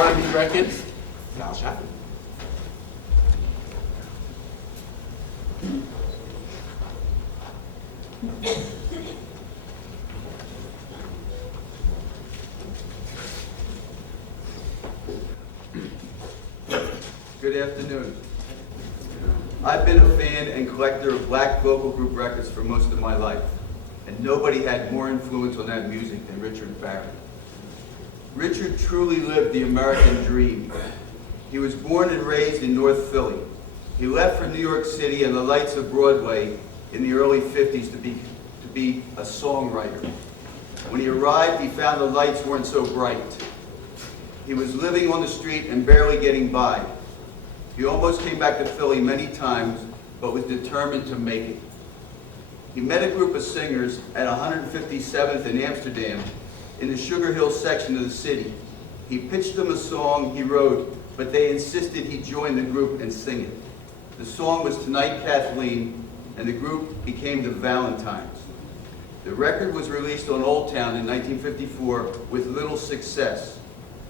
R&B records, Val Shively. Good afternoon. I've been a fan and collector of black vocal group records for most of my life, and nobody had more influence on that music than Richard Barrett. Richard truly lived the American dream. He was born and raised in North Philly. He left for New York City and the lights of Broadway in the early 50s to be a songwriter. When he arrived, he found the lights weren't so bright. He was living on the street and barely getting by. He almost came back to Philly many times, but was determined to make it. He met a group of singers at 157th in Amsterdam in the Sugar Hill section of the city. He pitched them a song he wrote, but they insisted he join the group and sing it. The song was Tonight Kathleen, and the group became the Valentines. The record was released on Old Town in 1954 with little success.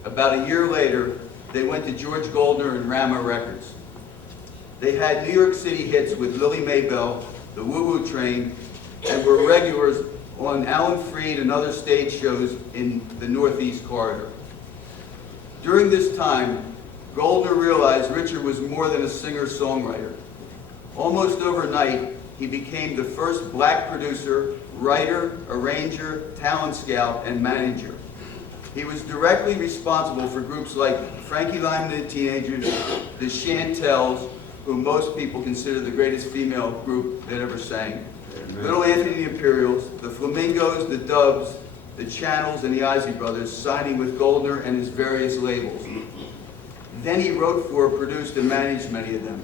About a year later, they went to George Goldner and Rama Records. They had New York City hits with Lily Maybell, the Woo Woo Train, and were regulars on Alan Freed and other stage shows in the Northeast Corridor. During this time, Goldner realized Richard was more than a singer-songwriter. Almost overnight, he became the first black producer, writer, arranger, talent scout, and manager. He was directly responsible for groups like Frankie Lyman and the Teenagers, the Chantels, who most people consider the greatest female group that ever sang, Little Anthony and the Imperials, the Flamingos, the Dubs, the Channels, and the Isley Brothers, signing with Goldner and his various labels. Then he wrote for, produced, and managed many of them.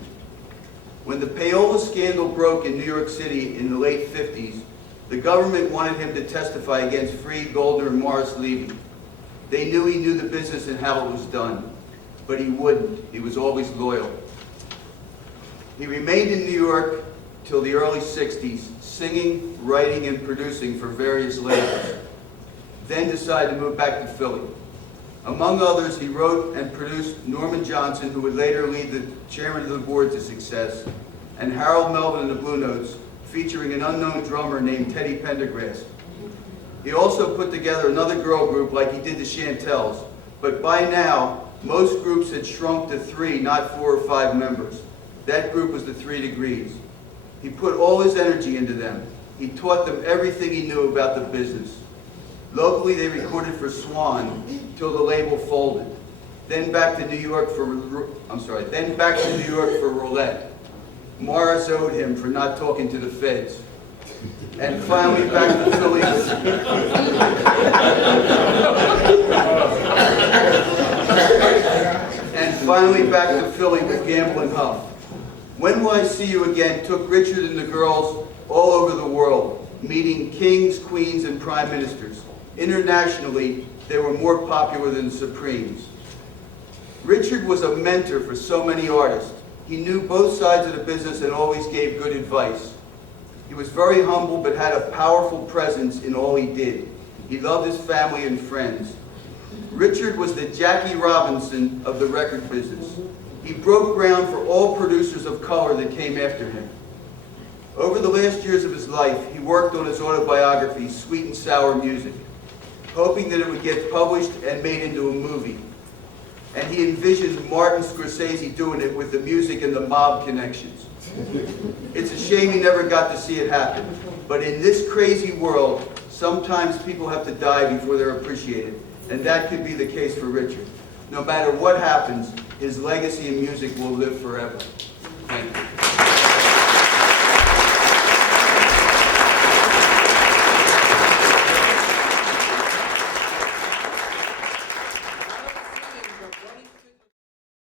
When the payola scandal broke in New York City in the late 50s, the government wanted him to testify against Freed, Goldner, and Morris Levy. They knew he knew the business and how it was done, but he wouldn't. He was always loyal. He remained in New York till the early 60s, singing, writing, and producing for various labels. Then decided to move back to Philly. Among others, he wrote and produced Norman Johnson, who would later lead the chairman of the board to success, and Harold Melvin and the Blue Notes, featuring an unknown drummer named Teddy Pendergrass. He also put together another girl group like he did the Chantels, but by now, most groups had shrunk to 3, not 4 or 5 members. That group was the 3 Degrees. He put all his energy into them. He taught them everything he knew about the business. Locally, they recorded for Swan till the label folded. Then back to New York for Roulette. Morris owed him for not talking to the feds. And finally back to Philly. With Gamble and Huff. When Will I See You Again took Richard and the girls all over the world, meeting kings, queens, and prime ministers. Internationally, they were more popular than the Supremes. Richard was a mentor for so many artists. He knew both sides of the business and always gave good advice. He was very humble but had a powerful presence in all he did. He loved his family and friends. Richard was the Jackie Robinson of the record business. He broke ground for all producers of color that came after him. Over the last years of his life, he worked on his autobiography, Sweet and Sour Music, hoping that it would get published and made into a movie. And he envisioned Martin Scorsese doing it with the music and the mob connections. It's a shame he never got to see it happen. But in this crazy world, sometimes people have to die before they're appreciated. And that could be the case for Richard. No matter what happens, his legacy in music will live forever. Thank you.